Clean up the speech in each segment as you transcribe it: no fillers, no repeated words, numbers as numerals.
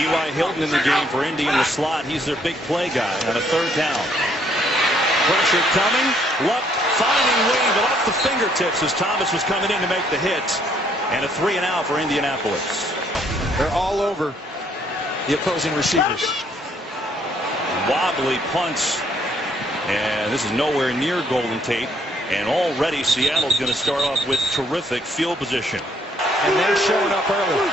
T.Y. Hilton in the game for Indy in the slot. He's their big play guy on a third down. Pressure coming. Luck finding Wayne, but off the fingertips as Thomas was coming in to make the hit. And a 3-and-out for Indianapolis. They're all over the opposing receivers. Wobbly punts. And this is nowhere near Golden Tate. And already Seattle's going to start off with terrific field position. And they're showing up early.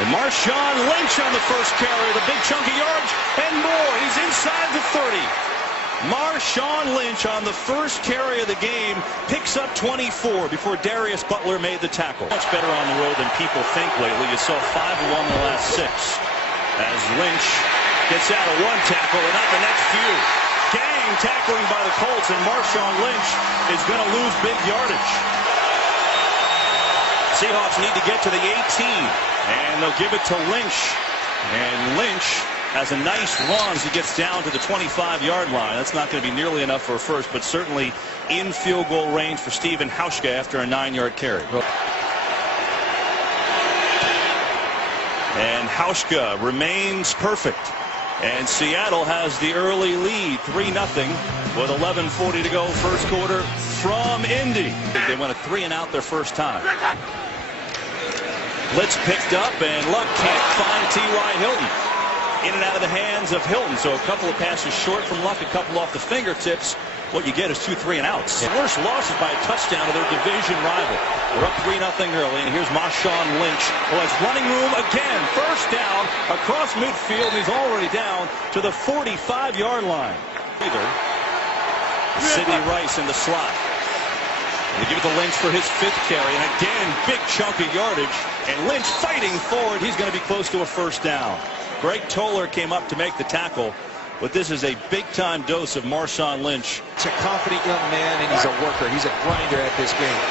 And Marshawn Lynch on the first carry, the big chunky yards and more. He's inside the 30. Marshawn Lynch on the first carry of the game picks up 24 before Darius Butler made the tackle. Much better on the road than people think lately. You saw 5 of 1 in the last 6 as Lynch gets out of one tackle and not the next few. Gang tackling by the Colts, and Marshawn Lynch is going to lose big yardage. Seahawks need to get to the 18, and they'll give it to Lynch. And Lynch has a nice run as he gets down to the 25-yard line. That's not going to be nearly enough for a first, but certainly in field goal range for Stephen Hauschka after a 9-yard carry. And Hauschka remains perfect. And Seattle has the early lead, 3-0, with 11:40 to go first quarter from Indy. They went a 3-and-out their first time. Blitz picked up, and Luck can't find T.Y. Hilton. In and out of the hands of Hilton. So a couple of passes short from Luck, a couple off the fingertips. What you get is 2 3-and-outs. The worst loss is by a touchdown to their division rival. They're up 3-0 early, and here's Marshawn Lynch, who has running room again. First down across midfield, and he's already down to the 45-yard line. Sidney Rice in the slot. They give it to Lynch for his 5th carry, and again, big chunk of yardage. And Lynch fighting forward. He's going to be close to a first down. Greg Toller came up to make the tackle, but this is a big-time dose of Marshawn Lynch. He's a confident young man, and he's a worker. He's a grinder at this game.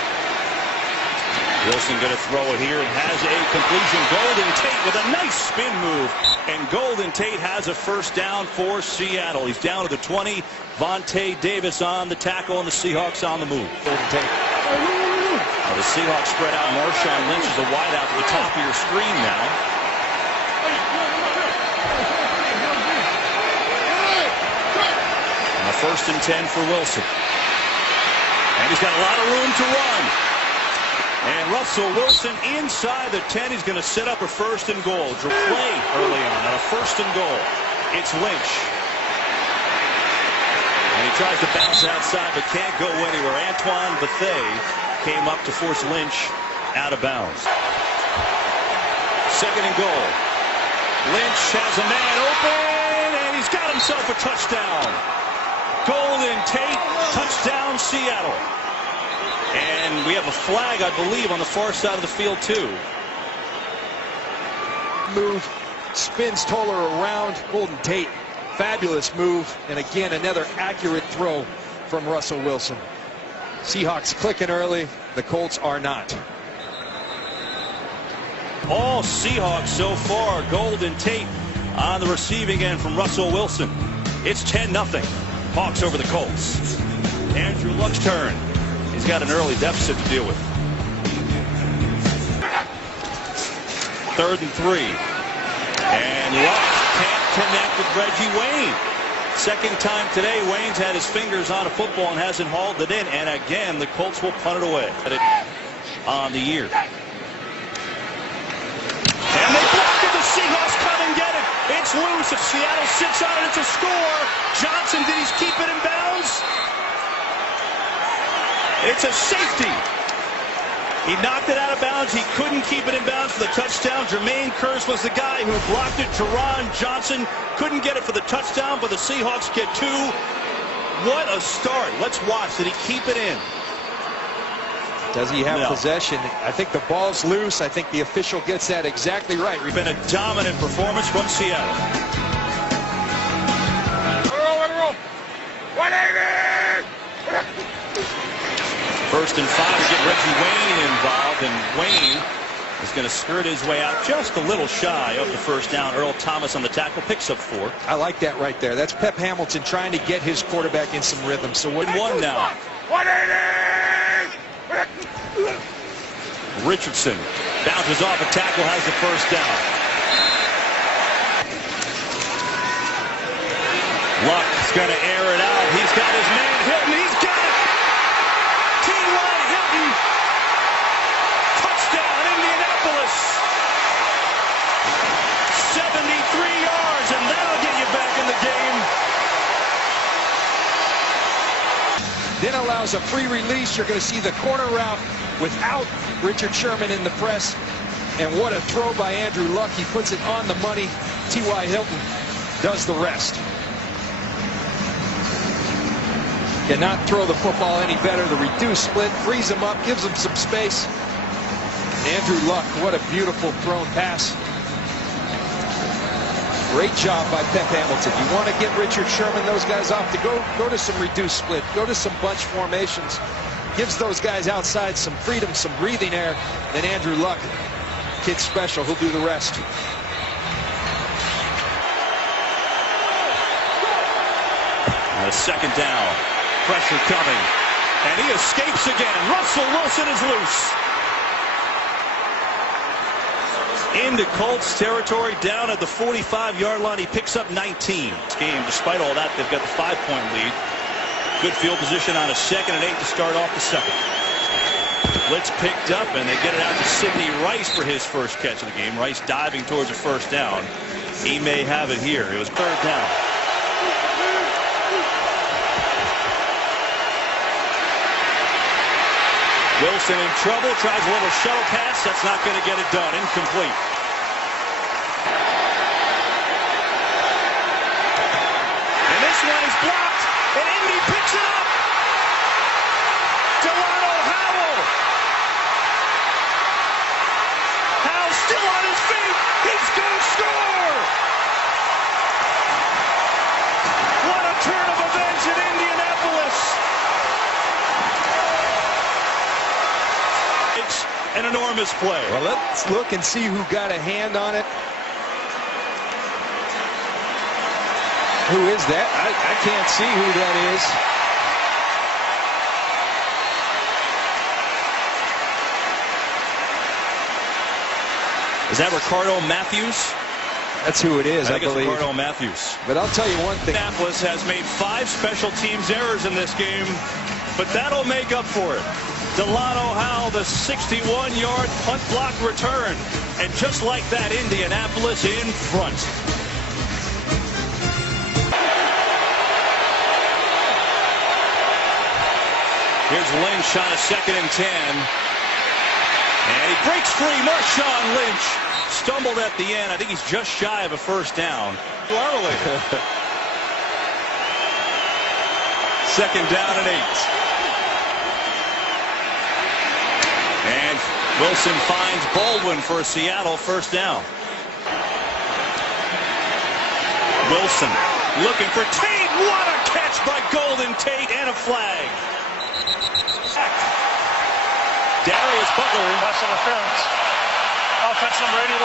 Wilson going to throw it here and has a completion. Golden Tate with a nice spin move, and Golden Tate has a first down for Seattle. He's down to the 20. Vontae Davis on the tackle, and the Seahawks on the move. Golden Tate. The Seahawks spread out. Marshawn Lynch is a wideout to the top of your screen now. First and 10 for Wilson. And he's got a lot of room to run. And Russell Wilson inside the 10. He's going to set up a first and goal. Play early on a first and goal. It's Lynch. And he tries to bounce outside but can't go anywhere. Antoine Bethea came up to force Lynch out of bounds. Second and goal. Lynch has a man open, and he's got himself a touchdown. Golden Tate, touchdown Seattle. And we have a flag, I believe, on the far side of the field, too. Move, spins Toller around. Golden Tate, fabulous move. And again, another accurate throw from Russell Wilson. Seahawks clicking early. The Colts are not. All Seahawks so far. Golden Tate on the receiving end from Russell Wilson. It's 10-0. Hawks over the Colts. Andrew Luck's turn. He's got an early deficit to deal with. 3rd and 3. And Luck can't connect with Reggie Wayne. Second time today, Wayne's had his fingers on a football and hasn't hauled it in. And again, the Colts will punt it away. On the year. And they block it. The Seahawks come and get it. It's loose. If Seattle sits on it, it's a score. Johnson, did he keep it in bounds? It's a safety. He knocked it out of bounds. He couldn't keep it in bounds for the touchdown. Jermaine Kearse was the guy who blocked it. Teron Johnson couldn't get it for the touchdown, but the Seahawks get 2. What a start. Let's watch. Did he keep it in? Does he have possession? I think the ball's loose. I think the official gets that exactly right. It's been a dominant performance from Seattle. First and 5, get Reggie Wayne involved, and Wayne is going to skirt his way out just a little shy of the first down. Earl Thomas on the tackle picks up 4. I like that right there. That's Pep Hamilton trying to get his quarterback in some rhythm. So 1 now. Richardson Bounces off a tackle, has the first down. Luck's going to air it out. He's got his man Hilton. He's got it. T.Y. Hilton. Touchdown, Indianapolis. 73 yards, and that'll get you back in the game. Then allows a free release. You're going to see the corner route without Richard Sherman in the press. And what a throw by Andrew Luck. He puts it on the money. T.Y. Hilton does the rest. Cannot throw the football any better. The reduced split frees him up, gives him some space. Andrew Luck, what a beautiful thrown pass. Great job by Pep Hamilton. You want to get Richard Sherman, those guys off to go to some reduced split, go to some bunch formations. Gives those guys outside some freedom, some breathing air. And Andrew Luck, kid special, he'll do the rest. And a second down. Pressure coming. And he escapes again. Russell Wilson is loose. Into Colts territory, down at the 45-yard line. He picks up 19. This game, despite all that, they've got the 5-point lead. Good field position on a 2nd and 8 to start off the second. Blitz picked up, and they get it out to Sidney Rice for his first catch of the game. Rice diving towards a first down. He may have it here. It was 3rd down. Wilson in trouble, tries a little shuttle pass. That's not going to get it done. Incomplete. And this one is blocked, and Indy picks it up. Delano Howell. Howell still on his feet. He's going to score. What a turn of events in Indianapolis. An enormous play. Well, let's look and see who got a hand on it. Who is that? I can't see who that Is that Ricardo Matthews? is. That's who it is, I think believe. it's Ricardo Matthews. But I'll tell you one thing. Indianapolis has made 5 special teams errors in this game, but that'll make up for it. Delano Howell, the 61-yard punt block return. And just like that, Indianapolis in front. Here's Lynch on a 2nd and 10. And he breaks free. Marshawn Lynch stumbled at the end. I think he's just shy of a first down. Early. 2nd down and 8. And Wilson finds Baldwin for a Seattle first down. Wilson looking for Tate. What a catch by Golden Tate, and a flag. Darius Butler. Pass interference. Offense number 81.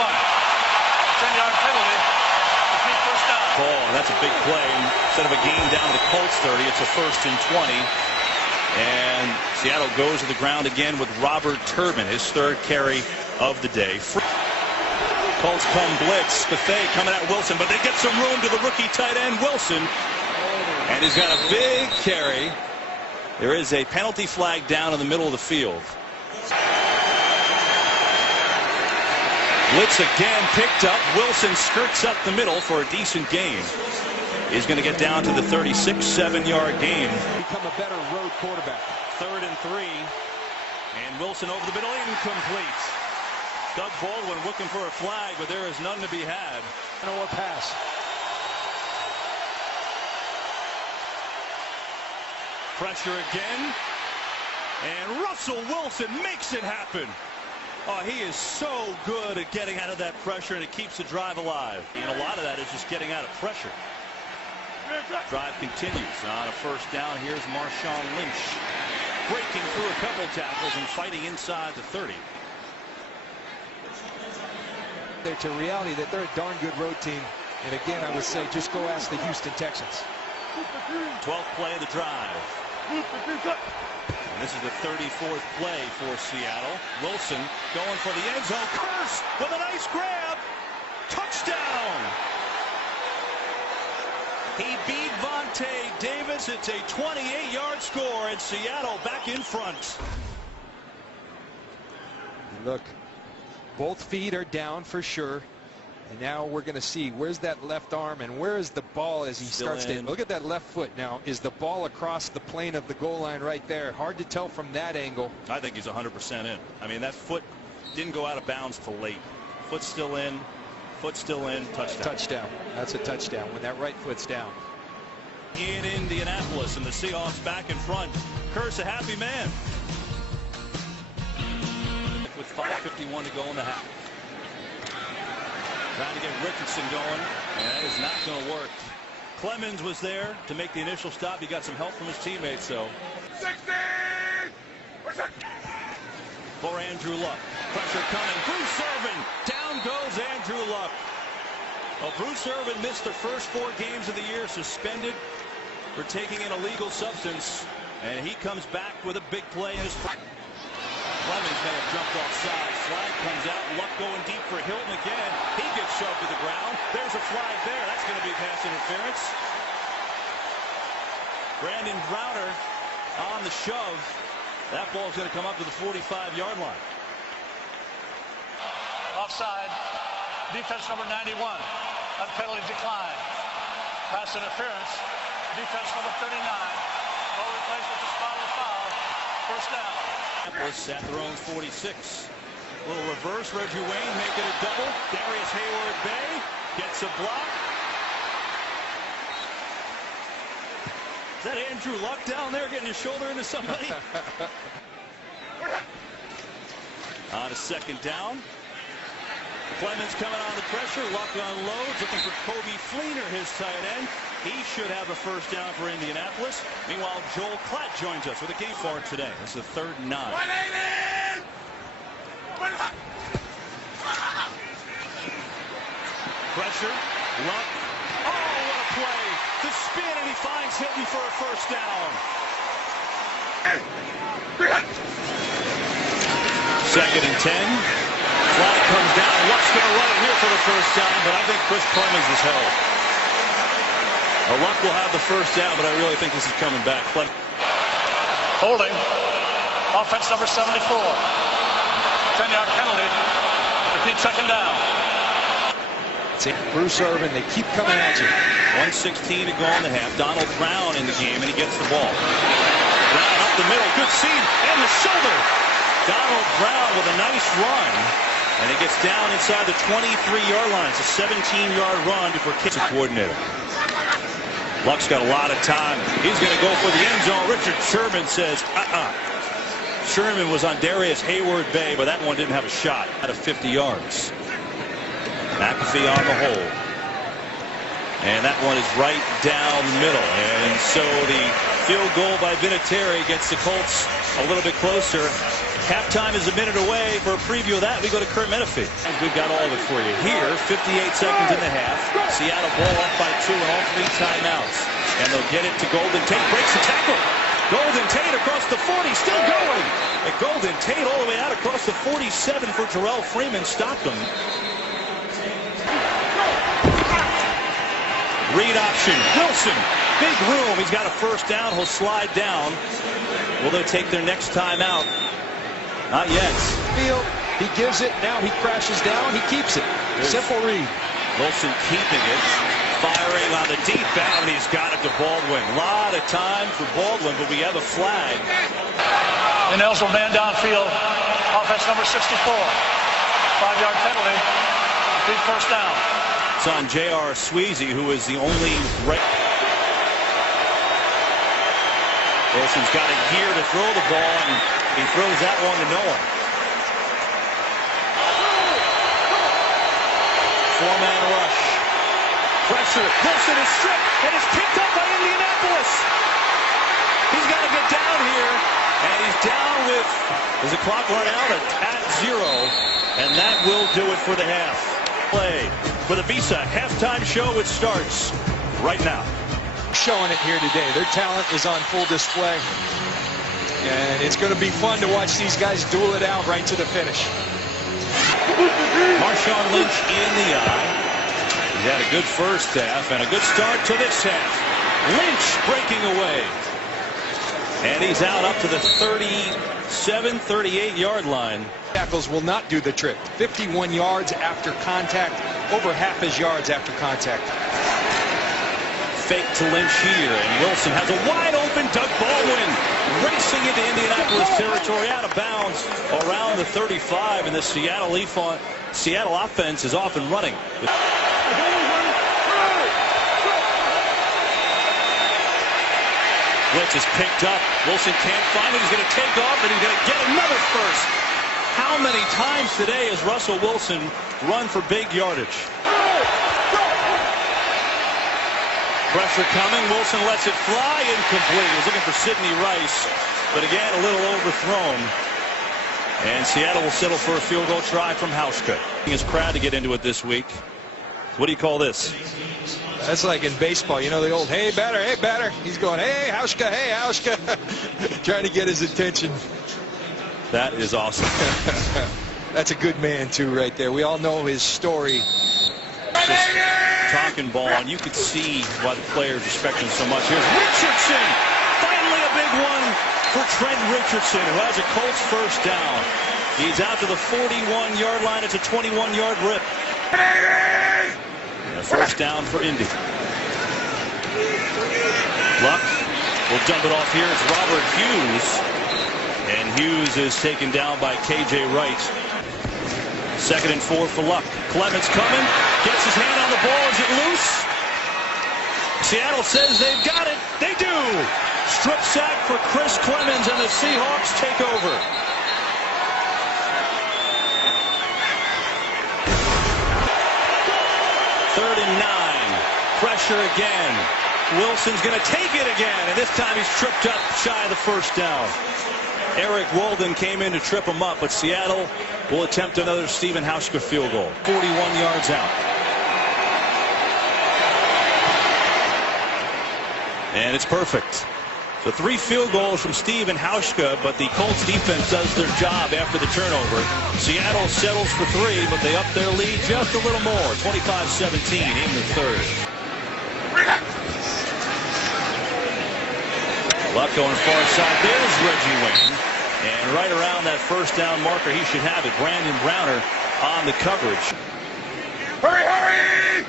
10-yard penalty. First down. Ball, and that's a big play. Instead of a gain down to the Colts 30, it's a 1st and 20. And Seattle goes to the ground again with Robert Turbin, his 3rd carry of the day. Colts come blitz. Buffet coming at Wilson, but they get some room to the rookie tight end, Wilson. And he's got a big carry. There is a penalty flag down in the middle of the field. Blitz again picked up. Wilson skirts up the middle for a decent gain. He's going to get down to the 36-7-yard gain. Become a better road quarterback. 3rd and 3. And Wilson over the middle, incomplete. Doug Baldwin looking for a flag, but there is none to be had. Or pass. Pressure again. And Russell Wilson makes it happen. Oh, he is so good at getting out of that pressure, and it keeps the drive alive. And a lot of that is just getting out of pressure. Drive continues on a first down. Here's Marshawn Lynch breaking through a couple tackles and fighting inside the 30. It's a reality that they're a darn good road team. And again, I would say just go ask the Houston Texans. 12th play of the drive. And This is the 34th play for Seattle. Wilson going for the end zone. Curse with a nice grab. Touchdown. He beat Vontae Davis. It's a 28-yard score, and Seattle back in front. Look, both feet are down for sure. And now we're going to see where's that left arm and where is the ball as he starts to look at that left foot. Now, is the ball across the plane of the goal line right there? Hard to tell from that angle. I think he's 100% in. I mean, that foot didn't go out of bounds till late. Foot's still in. Foot's still in. Touchdown. Touchdown. That's a touchdown when that right foot's down. In Indianapolis, and the Seahawks back in front. Curse a happy man. With 5:51 to go in the half. Trying to get Richardson going, and that is not going to work. Clemens was there to make the initial stop. He got some help from his teammates, so. 16! For Andrew Luck. Pressure coming. Bruce Irvin. Down goes Andrew Luck. Well, Bruce Irvin missed the first 4 games of the year, suspended for taking an illegal substance, and he comes back with a big play in his front. Clemens may have jumped offside. Flag comes out. Luck going deep for Hilton again. He gets shoved to the ground. There's a flag there. That's going to be pass interference. Brandon Browner on the shove. That ball's going to come up to the 45-yard line. Offside. Defense number 91. That penalty declined. Pass interference. Defense number 39. No replacement to spot the foul. First down. At their own 46. Little reverse. Reggie Wayne make it a double. Darius Hayward Bay gets a block. Is that Andrew Luck down there getting his shoulder into somebody? On a second down. Clemens coming on the pressure. Luck unloads, looking for Kobe Fleener, his tight end. He should have a first down for Indianapolis. Meanwhile, Joel Klatt joins us with a game for today. This is the 3rd and 9. Pressure. Luck. Oh, what a play. The spin, and he finds Hilton for a first down. 2nd and 10. Flag comes down. Luck's going to run it here for the first down, but I think Chris Clemens is held. Luck will have the first down, but I really think this is coming back. Holding. Offense number 74. 10-yard penalty. Repeat 2nd down. Bruce Irvin, they keep coming at you. 1:16 to go in the half. Donald Brown in the game, and he gets the ball. Brown up the middle. Good seam. And the shoulder. Donald Brown with a nice run. And he gets down inside the 23-yard line. It's a 17-yard run before kicks a coordinator. Luck's got a lot of time. He's going to go for the end zone. Richard Sherman says, Sherman was on Darius Hayward Bay, but that one didn't have a shot out of 50 yards. McAfee on the hold. And that one is right down the middle. And so the field goal by Vinatieri gets the Colts a little bit closer. Halftime is a minute away. For a preview of that, we go to Kurt Menefee. We've got all of it for you here. 58 seconds in the half. Seattle ball up by 2 and all 3 timeouts. And they'll get it to Golden Tate. Breaks the tackle. Golden Tate across the 40. Still going. And Golden Tate all the way out across the 47 for Terrell Freeman. Stopped him. Read option. Wilson. Big room. He's got a first down. He'll slide down. Will they take their next timeout? Not yet. Field, he gives it. Now he crashes down. He keeps it. Simple read. Wilson keeping it. Firing on the deep out. He's got it to Baldwin. A lot of time for Baldwin, but we have a flag. And Ellsworth man downfield. Offense number 64. 5-yard penalty. Big first down. It's on J.R. Sweezy, who is the only right. Wilson's got a gear to throw the ball, and he throws that one to no one. 4-man rush. Pressure. Wilson is stripped and is picked up by Indianapolis. He's got to get down here, and he's down with, does the clock run out at 0, and that will do it for the half. Play for the Visa halftime show. It starts right now. Showing it here today. Their talent is on full display. And it's going to be fun to watch these guys duel it out right to the finish. Marshawn Lynch in the eye. He's had a good first half and a good start to this half. Lynch breaking away. And he's out up to the 37, 38-yard line. Tackles will not do the trick. 51 yards after contact, over half his yards after contact. Fake to Lynch here, and Wilson has a wide open Doug Baldwin racing into Indianapolis territory, out of bounds around the 35, and the Seattle offense is off and running. Blitz is picked up. Wilson can't find it. He's going to take off, and he's going to get another first. How many times today has Russell Wilson run for big yardage? Pressure coming. Wilson lets it fly. Incomplete. He was looking for Sidney Rice, but again, a little overthrown. And Seattle will settle for a field goal try from Hauschka. His crowd to get into it this week. What do you call this? That's like in baseball, you know, the old, hey, batter, hey, batter. He's going, hey, Hauschka, hey, Hauschka. Trying to get his attention. That is awesome. That's a good man, too, right there. We all know his story. Just talking ball, and you could see why the players respect him so much. Here's Richardson. Finally a big one for Trent Richardson, who has a Colts first down. He's out to the 41-yard line. It's a 21-yard rip. And a first down for Indy. Luck will dump it off here. It's Robert Hughes. And Hughes is taken down by K.J. Wright. 2nd and 4 for Luck. Clemens coming. Gets his hand on the ball. Is it loose? Seattle says they've got it. They do. Strip sack for Chris Clemens, and the Seahawks take over. Third and 9. Pressure again. Wilson's going to take it again, and this time he's tripped up shy of the first down. Eric Walden came in to trip him up, but Seattle will attempt another Stephen Hauschka field goal. 41 yards out. And it's perfect. So 3 field goals from Stephen Hauschka, but the Colts defense does their job after the turnover. Seattle settles for 3, but they up their lead just a little more. 25-17 in the third. Luck going far side. There's Reggie Wayne. And right around that first down marker, he should have it. Brandon Browner on the coverage. Hurry, hurry!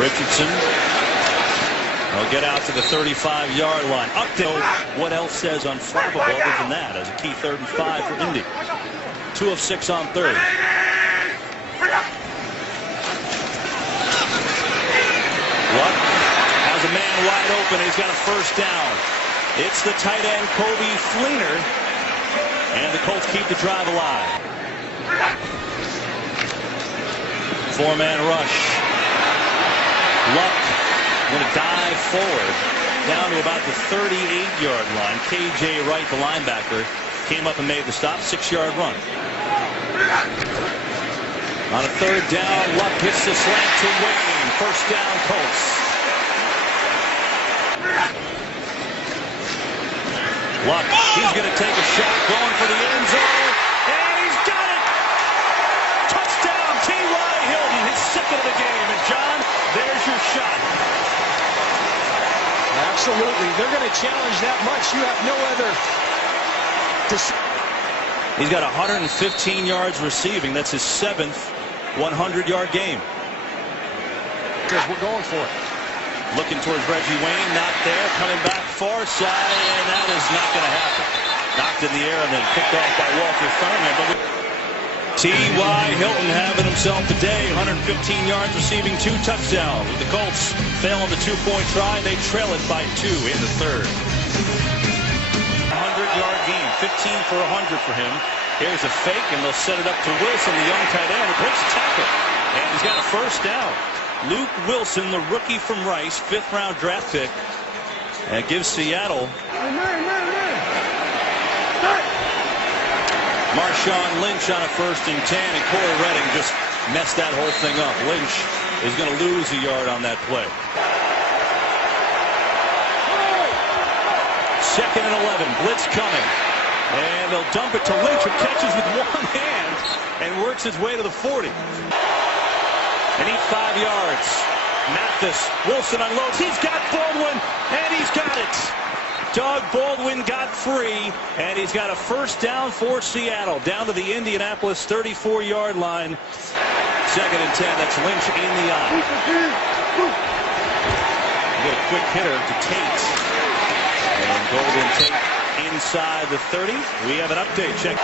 Richardson will get out to the 35-yard line. Update. What else says unflappable other than that as a key 3rd and 5 for Indy. 2 of 6 on 3rd. Luck has a man wide open. He's got a first down. It's the tight end Kobe Fleener, and the Colts keep the drive alive. 4-man rush. Luck going to dive forward down to about the 38-yard line. K.J. Wright, the linebacker, came up and made the stop. 6-yard run. On a 3rd down, Luck hits the slant to Wayne. First down, Colts. Luck, he's going to take a shot, going for the end zone, and he's got it! Touchdown, T.Y. Hilton, his 2nd of the game. And John, there's your shot. Absolutely. They're going to challenge that much. You have no other. He's got 115 yards receiving. That's his 7th 100-yard game. Because we're going for it. Looking towards Reggie Wayne, not there. Coming back far side, and that is not going to happen. Knocked in the air and then picked off by Walter Thurman. But T.Y. Hilton having himself a day. 115 yards receiving, 2 touchdowns. With the Colts fail on the 2-point try, they trail it by 2 in the 3rd. 100-yard game, 15 for 100 for him. Here's a fake, and they'll set it up to Wilson, the young tight end, who breaks a tackle. And he's got a first down. Luke Wilson, the rookie from Rice, 5th-round draft pick, and gives Seattle. Marshawn Lynch on a 1st and 10, and Corey Redding just messed that whole thing up. Lynch is going to lose a yard on that play. Second and 11. Blitz coming. And they'll dump it to Lynch, who catches with one hand and works his way to the 40. And he's 5 yards. Mathis, Wilson unloads. He's got Baldwin, and he's got it. Doug Baldwin got free, and he's got a first down for Seattle. Down to the Indianapolis 34-yard line. Second and 10. That's Lynch in the eye. Get a quick hitter to Tate. And Golden Tate inside the 30. We have an update. Check.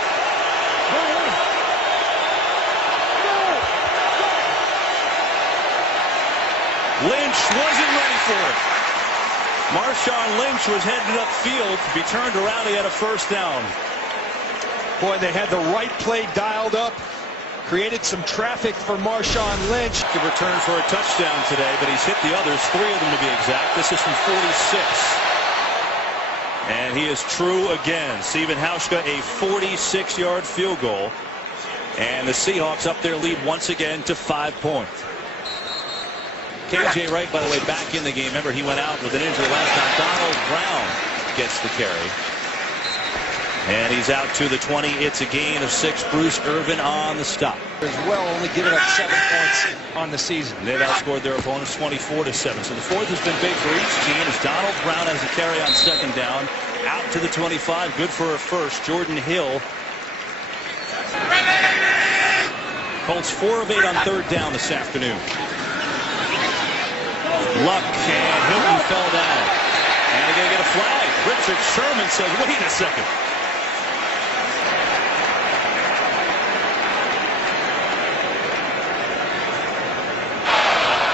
Lynch wasn't ready for it. Marshawn Lynch was headed upfield. To be turned around, he had a first down. Boy, they had the right play dialed up. Created some traffic for Marshawn Lynch. He returned for a touchdown today, but he's hit the others, 3 of them to be exact. This is from 46. And he is true again. Steven Hauschka, a 46-yard field goal. And the Seahawks up their lead once again to 5 points. KJ Wright, by the way, back in the game. Remember, he went out with an injury last time. Donald Brown gets the carry. And he's out to the 20. It's a gain of 6. Bruce Irvin on the stop. As well, only giving up 7 points on the season. They've outscored their opponents 24-7. So the fourth has been big for each team as Donald Brown has a carry on second down. Out to the 25. Good for a first. Jordan Hill. Colts 4 of 8 on third down this afternoon. Luck, and Hilton fell down. And they're going to get a flag. Richard Sherman says, wait a second.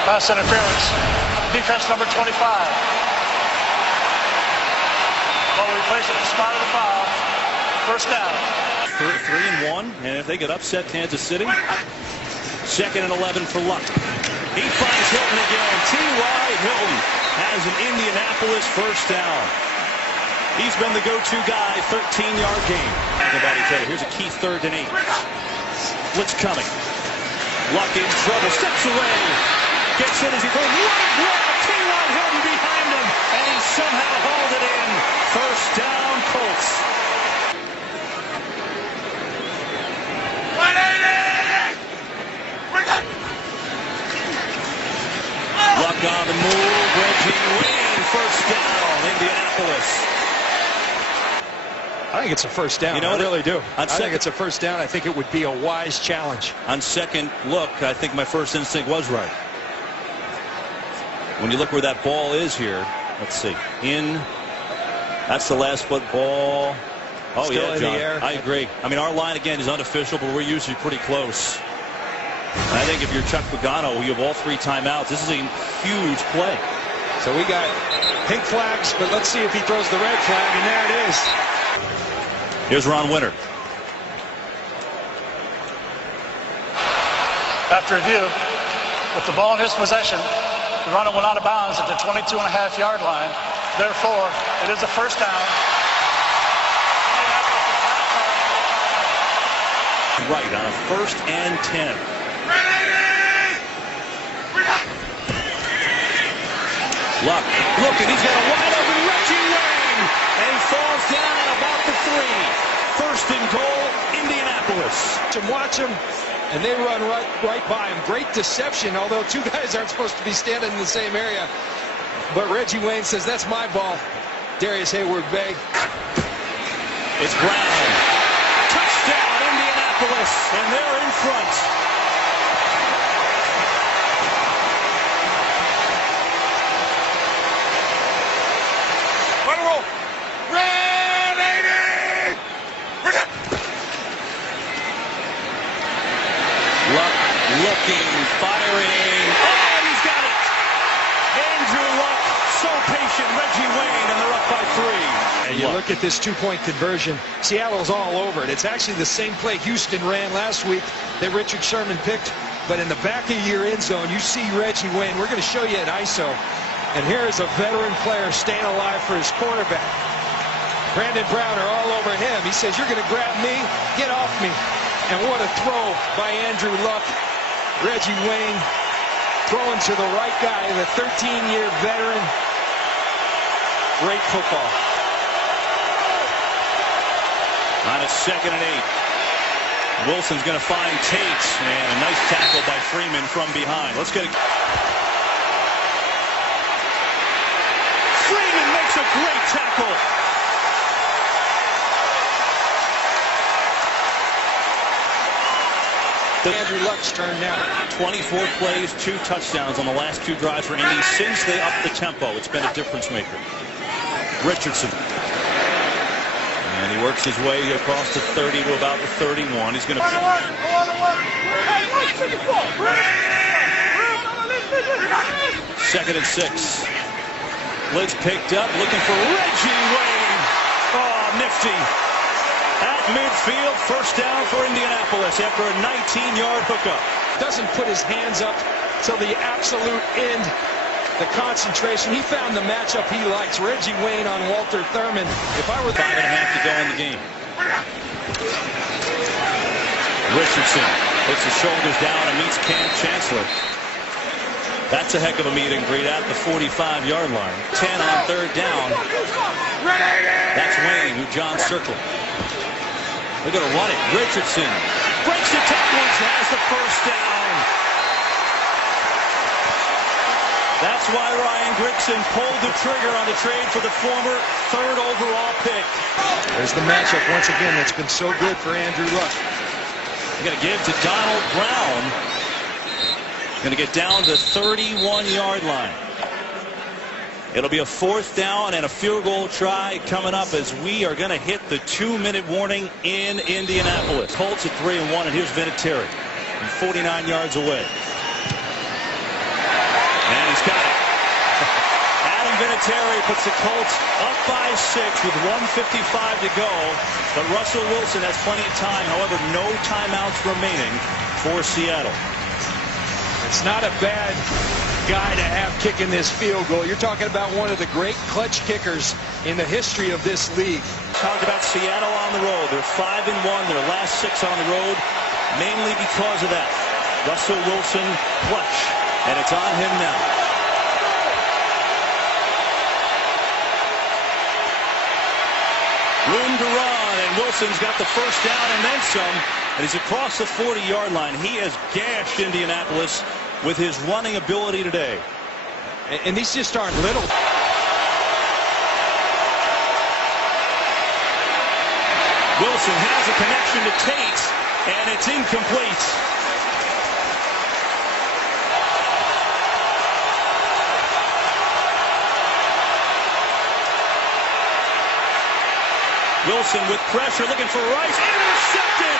Pass interference. Defense number 25. Ball replaced at the spot of the foul. First down. 3 and 1. And if they get upset Kansas City, second and 11 for Luck. He finds Hilton again. T.Y. Hilton has an Indianapolis first down. He's been the go-to guy, 13-yard gain. About each other. Here's a key 3rd and 8. Blitz coming. Luck in trouble. Steps away. Gets in as he throws. Right block. T.Y. Hilton behind him. And he somehow hauled it in. First down, Colts. Luck on the move. Reggie Wayne, first down, Indianapolis. I think it's a first down. You know, I really do. I second, think it's a first down. I think it would be a wise challenge. On second look, I think my first instinct was right. When you look where that ball is here, let's see. That's the last foot ball. Oh, Still yeah, in John. the air. I agree. I mean, our line, again, is unofficial, but we're usually pretty close. I think if you're Chuck Pagano, you have all 3 timeouts. This is a huge play. So we got pink flags, but let's see if he throws the red flag, and there it is. Here's Ron Winter. After review, with the ball in his possession, the runner went out of bounds at the 22.5-yard line. Therefore, it is a first down. Right on a 1st and 10. Luck looking, he's got a wide open Reggie Wayne, and he falls down at about the 3. First and goal, Indianapolis. Watch him, and they run right by him. Great deception, although 2 guys aren't supposed to be standing in the same area. But Reggie Wayne says, that's my ball. Darius Hayward-Bay. It's Brown. Touchdown, Indianapolis, and they're in front. Luck looking, firing. Oh, and he's got it. Andrew Luck, so patient. Reggie Wayne, and they're up by 3. And you look at this 2-point conversion. Seattle's all over it. It's actually the same play Houston ran last week that Richard Sherman picked. But in the back of your end zone, you see Reggie Wayne. We're going to show you an ISO. And here is a veteran player staying alive for his quarterback. Brandon Browner all over him. He says, you're going to grab me? Get off me. And what a throw by Andrew Luck. Reggie Wayne throwing to the right guy, the 13-year veteran. Great football. On a 2nd and 8. Wilson's going to find Tate, and a nice tackle by Freeman from behind. Let's get it. Freeman makes a great tackle. Andrew Luck's turn now. 24 plays, 2 touchdowns on the last 2 drives for Indy since they upped the tempo. It's been a difference maker. Richardson. And he works his way across the 30 to about the 31. He's going to... 2nd and 6. Blitz picked up, looking for Reggie Wayne. Oh, nifty. At midfield, 1st down for Indianapolis after a 19-yard hookup. Doesn't put his hands up till the absolute end. The concentration. He found the matchup he likes. Reggie Wayne on Walter Thurman. If I were 5.5 to go in the game. Richardson puts his shoulders down and meets Cam Chancellor. That's a heck of a meet and greet at the 45-yard line. 10 on 3rd down. That's Wayne, who John circled. They're going to run it. Richardson breaks the tackles, has the 1st down. That's why Ryan Grigson pulled the trigger on the trade for the former 3rd overall pick. There's the matchup once again that's been so good for Andrew Luck. They're going to give to Donald Brown. Going to get down to the 31-yard line. It'll be a 4th down and a field goal try coming up as we are going to hit the 2-minute warning in Indianapolis. Colts at 3-1, and here's Vinatieri, 49 yards away. And he's got it. Adam Vinatieri puts the Colts up by 6 with 1:55 to go. But Russell Wilson has plenty of time. However, no timeouts remaining for Seattle. It's not a bad guy to have kicking this field goal. You're talking about one of the great clutch kickers in the history of this league. Talk about Seattle on the road. They're 5-1. Their last 6 on the road, mainly because of that. Russell Wilson clutch, and it's on him now. Room to run, and Wilson's got the 1st down and then some, and he's across the 40-yard line. He has gashed Indianapolis with his running ability today. And these just aren't little. Wilson has a connection to Tate, and it's incomplete. Wilson with pressure, looking for Rice. Intercepted!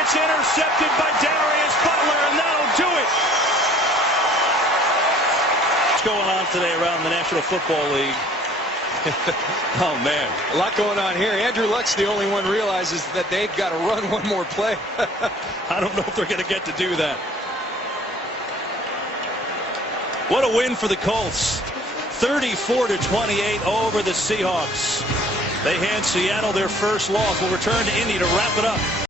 It's intercepted by Darius Butler, and that'll do it. What's going on today around the National Football League? Oh, man. A lot going on here. Andrew Luck's the only one realizes that they've got to run one more play. I don't know if they're going to get to do that. What a win for the Colts. 34-28 over the Seahawks. They hand Seattle their first loss. We'll return to Indy to wrap it up.